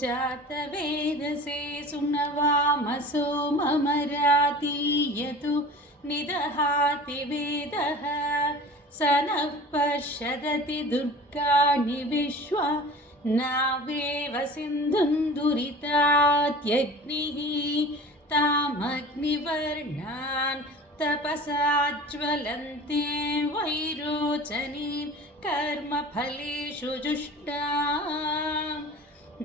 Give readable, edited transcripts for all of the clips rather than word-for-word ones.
जातवेदसे सुनवामसो ममरातीयतु निदहाति वेदः स नः पश्यदति दुर्गाणि विश्वा नावेव सिन्धुं दुरितात्यग्निः तामग्निवर्णान् तपसा ज्वलन्ते वैरोचनीं कर्मफलेषु जुष्टाम्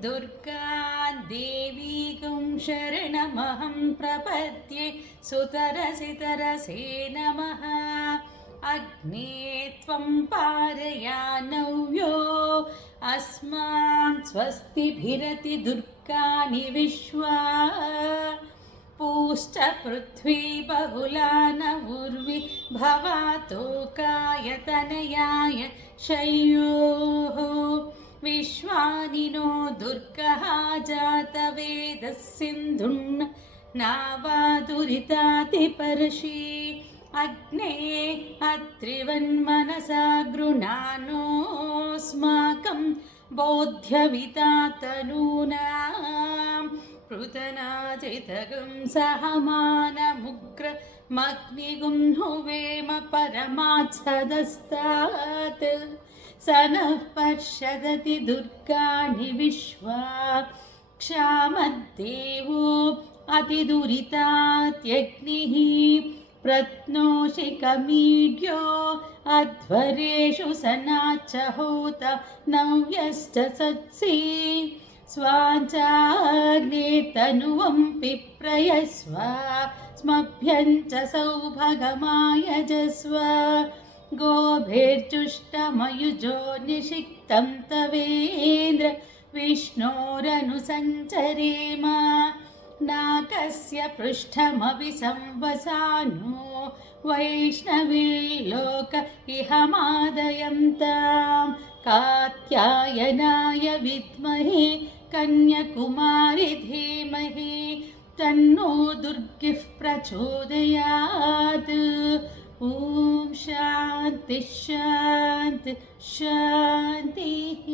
दुर्गां देवीगुं शरणमहं प्रपद्ये सुतरसि तरसे नमः अग्ने त्वं पारयानव्यो अस्मान् स्वस्तिभिरति दुर्गाणि विश्वा पूश्च पृथ्वी बहुला न उर्वी भवातोकायतनयाय शय्योः विश्वानिनो दुर्गः जातवेदः सिन्धुन् नावादुरितातिपर्षि अग्ने अत्रिवन्मनसा गृणानोऽस्माकं बोध्यवितातनूनां पृतनाजितगं सहमानमुग्रमग्निगुं हुवेम परमात्सदस्तात् स नः पश्यदति दुर्गाणि विश्वा क्षामद्देवो अतिदुरितात्यग्निः प्रत्नोषिकमीड्यो अध्वरेषु सनाच्च होत नव्यश्च सत्सि स्वाचाग्ने तनुवं पिप्रयस्व स्मभ्यं च सौभगमायजस्व गोभिर्जुष्टमयुजो निषिक्तं तवेन्द्र विष्णोरनुसञ्चरेम नाकस्य पृष्ठमपि संवसानो वैष्णवीर्लोक इह मादयन्तां कात्यायनाय विद्महे कन्याकुमारी धीमहि तन्नो दुर्गिः प्रचोदयात्। ॐ शान्ति शान्ति शान्तिः।